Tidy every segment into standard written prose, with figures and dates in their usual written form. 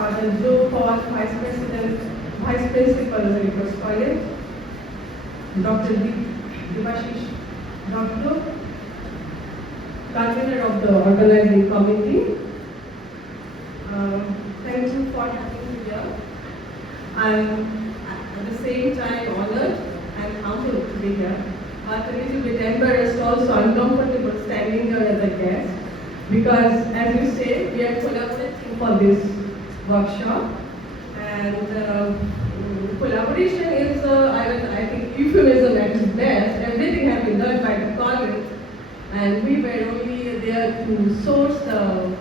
Father Joe Paul, Vice Principal, Reverse College, Dr. Devashish Dr. Convener of the organizing committee. Thank you for having me here. I'm at the same time honored and humbled to be here, but a little bit embarrassed, also uncomfortable standing here as a guest, because as you say, we are collaborating for this workshop, and collaboration is, I think, euphemism at its best. Everything has been done by the college, and we were only there to source the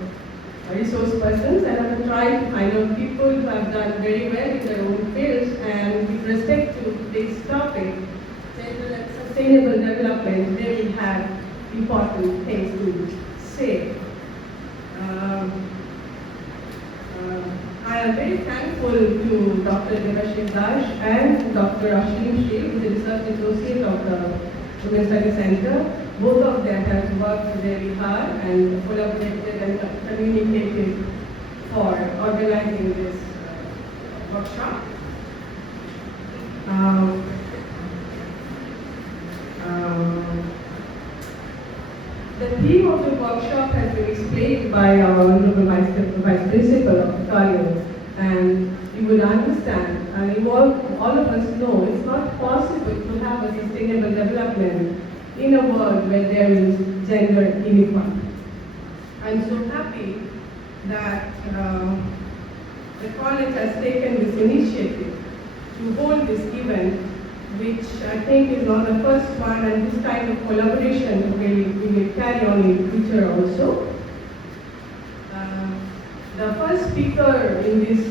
resource persons and have tried to find out people who have done very well in their own fields. And with respect to this topic, gender and sustainable development, they will have important things to say. I am very thankful to Dr. Devashish Dash and Dr. Ashlim Sheikh, who is the Research Associate of the Women's Studies Center. Both of them have worked very hard and collaborated and communicated for organizing this workshop. The theme of the workshop has been explained by our Honorable Vice Principal of the college, and you will understand, and all of us know, it's not possible to have a sustainable development in a world where there is gender inequality. I'm so happy that the college has taken this initiative to hold this event, which I think is not the first one, and this kind of collaboration we will carry on in the future also. The first speaker in this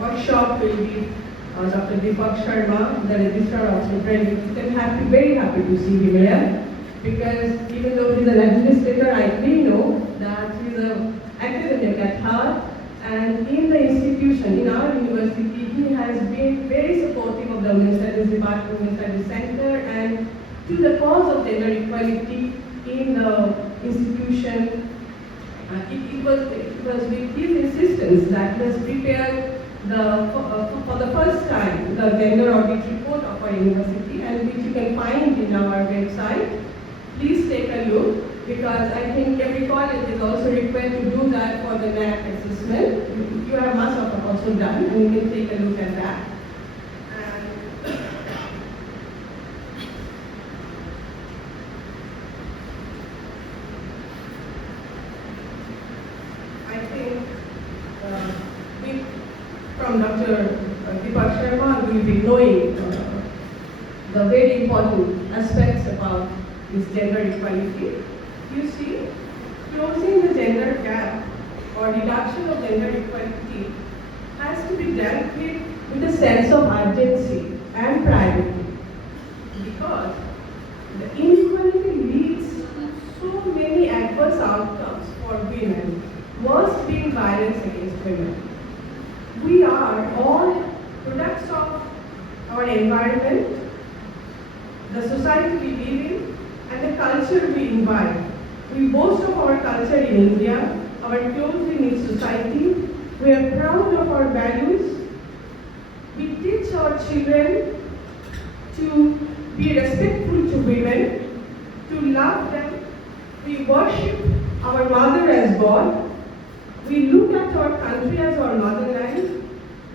workshop will be Dr. Deepak Sharma, the Registrar of TRIPURA. I'm very happy to see him here, because even though he's an administrator, we know that he's an academic at heart, and in the institution, in our university, he has been very supportive of the Women's Studies Department, Women's Studies Center, and to the cause of gender equality in the institution. It was with his insistence that he has prepared for the first time the gender audit report of our university, and which you can find in our website. Please take a look, because I think every college is also required to do that for the NAC assessment. You must have also done, and you can take a look at that. I think from Dr. Deepak Sharma, we will be knowing the very important aspects about this gender equality. You see, closing the gender gap or reduction of gender equality has to be dealt with a sense of urgency and priority, because the inequality leads to so many adverse outcomes for women, worst being violence against women. We are all products of our environment, the society we live in, and the culture we imbibe. We boast of our culture in India, our clothes in its society. We are proud of our values. We teach our children to be respectful to women, to love them. We worship our mother as God. We look at our country as our motherland.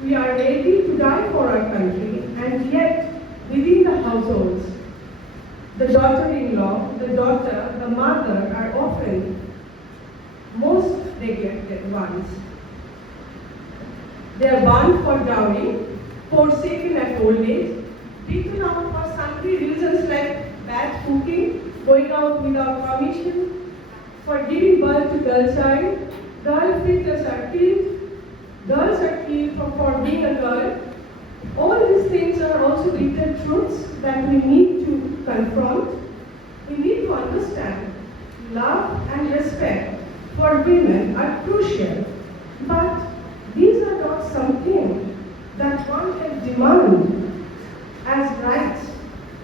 We are ready to die for our country, and yet within the households, the daughter-in-law, the daughter, the mother are often most neglected ones. They are burned for dowry, forsaken at old age, beaten out for sundry reasons like bad cooking, going out without permission, for giving birth to girl child. Girl fetuses are killed, girls are killed for being a girl. All these things are also bitter truths that we need to confront. We need to understand love and respect for women are crucial, but these are not something that one can demand as rights.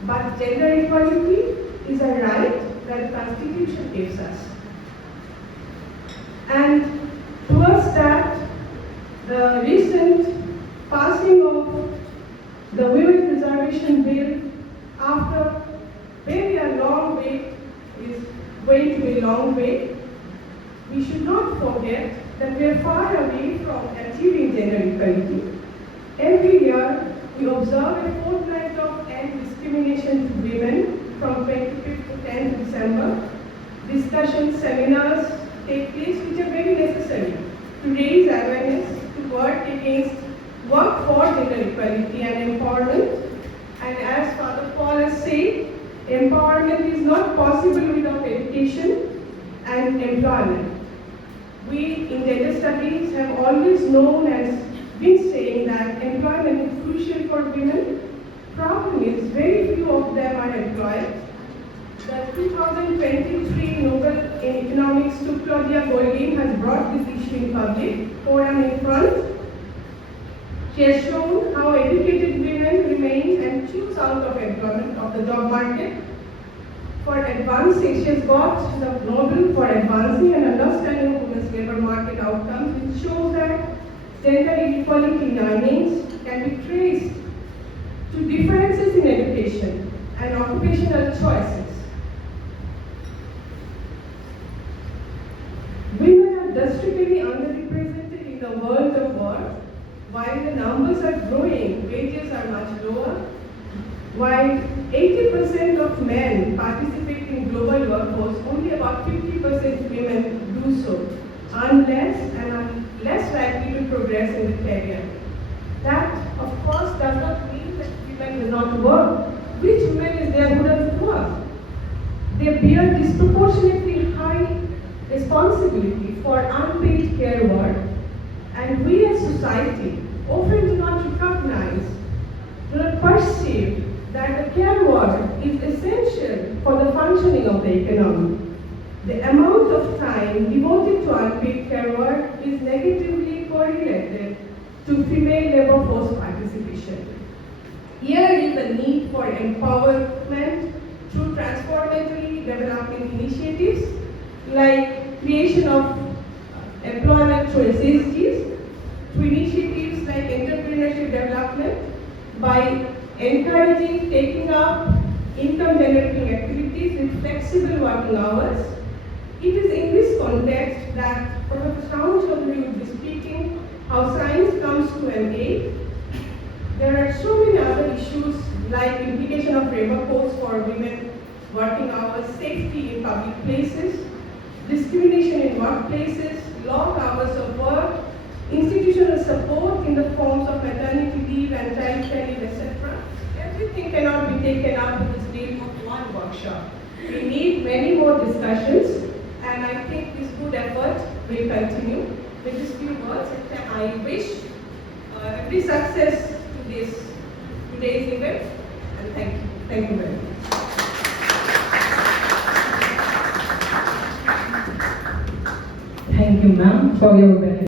But gender equality is a right that the Constitution gives us. And towards that, The recent passing of the Women Reservation Bill after very a long wait is going to be a long wait. We should not forget that we are far away from achieving gender equality. Every year, we observe a fortnight of end discrimination to women from 25th to 10th December. Discussions, seminars take place which are very necessary to raise awareness, to work for gender equality and empowerment. And as Father Paul has said, empowerment is not possible without education and employment. We in gender studies have always known and been saying that employment is crucial for women. Problem is, very few of them are employed. The 2023 Nobel in Economics to Claudia Goldin has brought this issue in public, forum in front. She has shown how educated women remain and choose out of employment of the job market. For advancing, she has got the Nobel for advancing and understanding of women's labor market outcomes, which shows that gender inequality in earnings can be traced to differences in education and occupational choices. Women are drastically underrepresented in the world of work. While the numbers are growing, wages are much lower. While 80% of men participate in global workforce, only about 50% women do so, unless and are less likely to progress in the career. That, of course, does not mean that women do not work. Which women is there who doesn't work? They bear disproportionately high responsibility for unpaid care work, and we as society often do not recognize, do not perceive that the care work is essential for the functioning of the economy. The amount of time devoted to unpaid care work is negatively correlated to female labor force participation. Here is the need for empowerment through transformative development initiatives like creation of employment through SSGs, through initiatives like entrepreneurship development, by encouraging taking up income generating activities with flexible working hours. It is in this context that Prof. Chaudhary will be speaking how science comes to an aid. There are so many other issues like implication of labor codes for women, working hours, safety in public places, discrimination in workplaces, long hours of work, institutional support in the forms of maternity leave and child care leave, etc. Everything cannot be taken up in the state of one workshop. We need many more discussions, and I think this good effort will continue. With these few words, I wish every success to today's event, and thank you. Thank you very much. Thank you, ma'am, for your